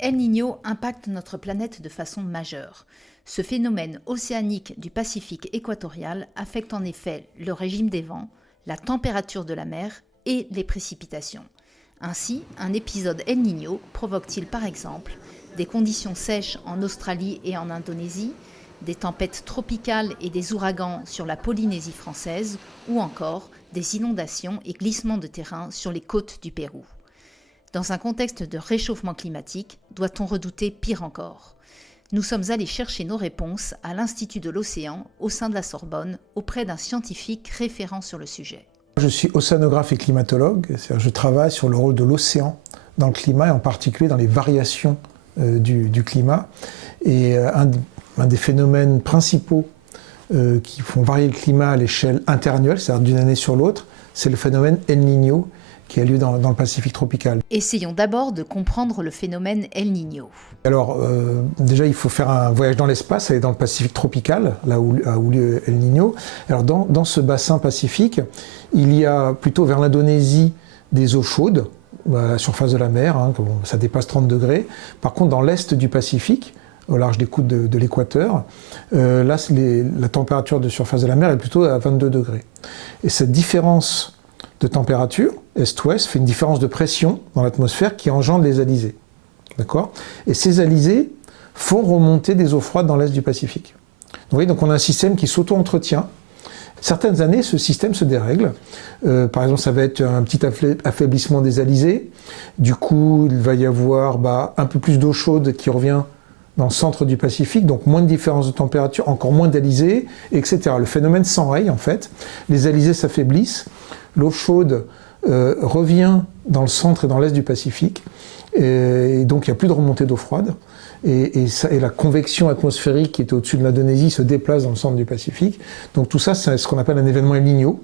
El Niño impacte notre planète de façon majeure. Ce phénomène océanique du Pacifique équatorial affecte en effet le régime des vents, la température de la mer et les précipitations. Ainsi, un épisode El Niño provoque-t-il par exemple des conditions sèches en Australie et en Indonésie, des tempêtes tropicales et des ouragans sur la Polynésie française ou encore des inondations et glissements de terrain sur les côtes du Pérou. Dans un contexte de réchauffement climatique, doit-on redouter pire encore ? Nous sommes allés chercher nos réponses à l'Institut de l'Océan au sein de la Sorbonne auprès d'un scientifique référent sur le sujet. Je suis océanographe et climatologue, c'est-à-dire je travaille sur le rôle de l'océan dans le climat et en particulier dans les variations du climat. Et un des phénomènes principaux qui font varier le climat à l'échelle interannuelle, c'est-à-dire d'une année sur l'autre, c'est le phénomène El Niño qui a lieu dans le Pacifique tropical. Essayons d'abord de comprendre le phénomène El Niño. Alors déjà il faut faire un voyage dans l'espace, aller dans le Pacifique tropical, là où a eu lieu El Niño. Alors dans ce bassin pacifique, il y a plutôt vers l'Indonésie des eaux chaudes, à la surface de la mer, ça dépasse 30 degrés. Par contre dans l'est du Pacifique, au large des côtes de l'équateur, là la température de surface de la mer est plutôt à 22 degrés. Et cette différence de température, est-ouest, fait une différence de pression dans l'atmosphère qui engendre les alizés. D'accord ? Et ces alizés font remonter des eaux froides dans l'est du Pacifique. Vous voyez, donc on a un système qui s'auto-entretient. Certaines années, ce système se dérègle. Par exemple, ça va être un petit affaiblissement des alizés. Du coup, il va y avoir un peu plus d'eau chaude qui revient dans le centre du Pacifique, donc moins de différence de température, encore moins d'alizés, etc. Le phénomène s'enraye en fait. Les alizés s'affaiblissent. L'eau chaude revient dans le centre et dans l'est du Pacifique, et donc il n'y a plus de remontée d'eau froide, et la convection atmosphérique qui était au-dessus de l'Indonésie se déplace dans le centre du Pacifique. Donc tout ça, c'est ce qu'on appelle un événement El Niño,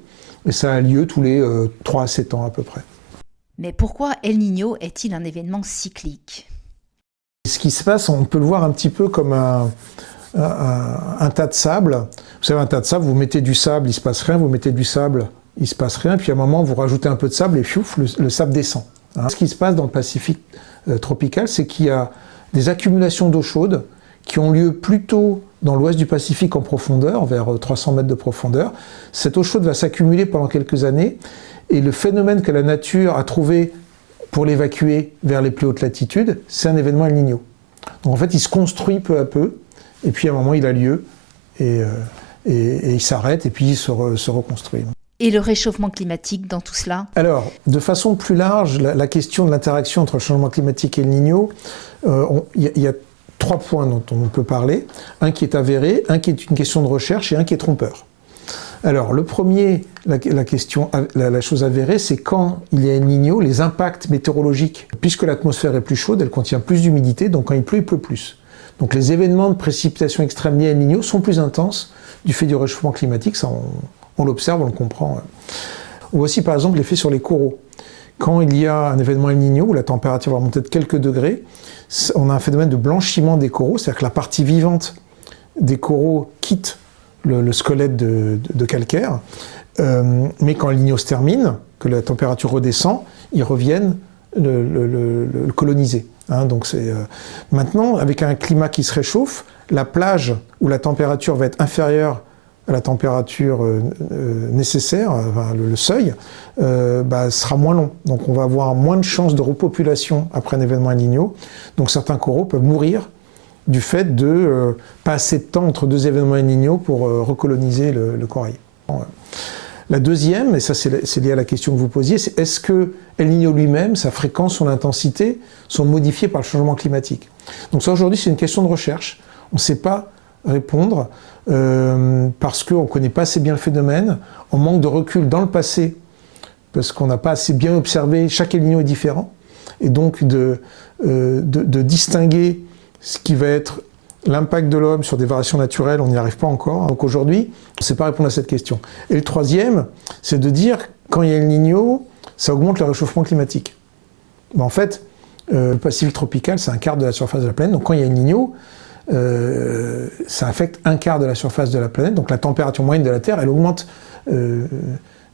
et ça a lieu tous les 3 à 7 ans à peu près. Mais pourquoi El Niño est-il un événement cyclique ? Ce qui se passe, on peut le voir un petit peu comme un tas de sable. Vous savez, un tas de sable, vous mettez du sable, il ne se passe rien, vous mettez du sable, il ne se passe rien, puis à un moment, vous rajoutez un peu de sable et fiouf, le sable descend. Ce qui se passe dans le Pacifique tropical, c'est qu'il y a des accumulations d'eau chaude qui ont lieu plutôt dans l'ouest du Pacifique en profondeur, vers 300 mètres de profondeur. Cette eau chaude va s'accumuler pendant quelques années, et le phénomène que la nature a trouvé pour l'évacuer vers les plus hautes latitudes, c'est un événement El Niño. Donc en fait, il se construit peu à peu, et puis à un moment, il a lieu, et il s'arrête, et puis il se reconstruit. Et le réchauffement climatique dans tout cela ? Alors, de façon plus large, la question de l'interaction entre le changement climatique et El Niño, il y a 3 points dont on peut parler. Un qui est avéré, un qui est une question de recherche et un qui est trompeur. Alors, le premier, la chose avérée, c'est quand il y a El Niño, les impacts météorologiques, puisque l'atmosphère est plus chaude, elle contient plus d'humidité, donc quand il pleut plus. Donc les événements de précipitation extrême liés à El Niño sont plus intenses du fait du réchauffement climatique, ça on l'observe, on le comprend. On voit aussi par exemple l'effet sur les coraux. Quand il y a un événement El Niño où la température va monter de quelques degrés, on a un phénomène de blanchiment des coraux, c'est-à-dire que la partie vivante des coraux quitte le squelette de calcaire, mais quand El Niño se termine, que la température redescend, ils reviennent le coloniser. Donc maintenant, avec un climat qui se réchauffe, la plage où la température va être inférieure à la température nécessaire, le seuil, sera moins long. Donc on va avoir moins de chances de repopulation après un événement El Niño. Donc certains coraux peuvent mourir du fait de pas assez de temps entre 2 événements El Niño pour recoloniser le corail. La deuxième, et ça c'est lié à la question que vous posiez, c'est est-ce que El Niño lui-même, sa fréquence, son intensité, sont modifiées par le changement climatique ? Donc ça aujourd'hui c'est une question de recherche. On ne sait pas répondre parce qu'on ne connaît pas assez bien le phénomène, on manque de recul dans le passé parce qu'on n'a pas assez bien observé, chaque El Niño est différent, et donc de distinguer ce qui va être l'impact de l'homme sur des variations naturelles, on n'y arrive pas encore. Donc aujourd'hui, on ne sait pas répondre à cette question. Et le troisième, c'est de dire quand il y a El Niño, ça augmente le réchauffement climatique. Mais en fait, le Pacifique tropical, c'est un quart de la surface de la planète, donc quand il y a El Niño, ça affecte un quart de la surface de la planète, donc la température moyenne de la Terre, elle augmente,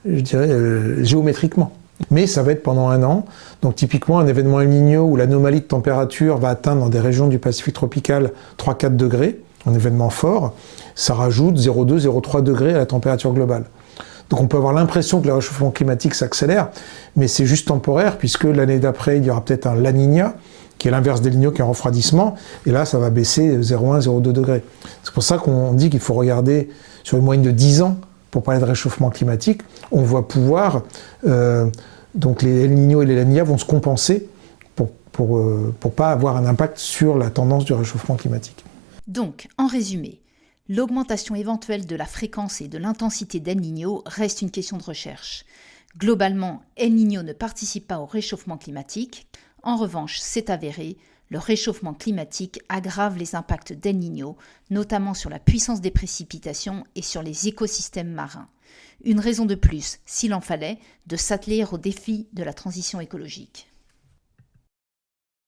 géométriquement. Mais ça va être pendant 1 an. Donc typiquement, un événement El Niño où l'anomalie de température va atteindre dans des régions du Pacifique tropical 3-4 degrés, un événement fort, ça rajoute 0,2-0,3 degrés à la température globale. Donc on peut avoir l'impression que le réchauffement climatique s'accélère, mais c'est juste temporaire, puisque l'année d'après, il y aura peut-être un La Niña, qui est l'inverse d'El Niño, qui est un refroidissement, et là, ça va baisser 0,1-0,2 degrés. C'est pour ça qu'on dit qu'il faut regarder sur une moyenne de 10 ans, pour parler de réchauffement climatique, on va pouvoir, donc les El Niño et les La Niña vont se compenser pour pas avoir un impact sur la tendance du réchauffement climatique. Donc, en résumé, l'augmentation éventuelle de la fréquence et de l'intensité d'El Niño reste une question de recherche. Globalement, El Niño ne participe pas au réchauffement climatique. En revanche, c'est avéré, le réchauffement climatique aggrave les impacts d'El Niño, notamment sur la puissance des précipitations et sur les écosystèmes marins. Une raison de plus, s'il en fallait, de s'atteler au défi de la transition écologique.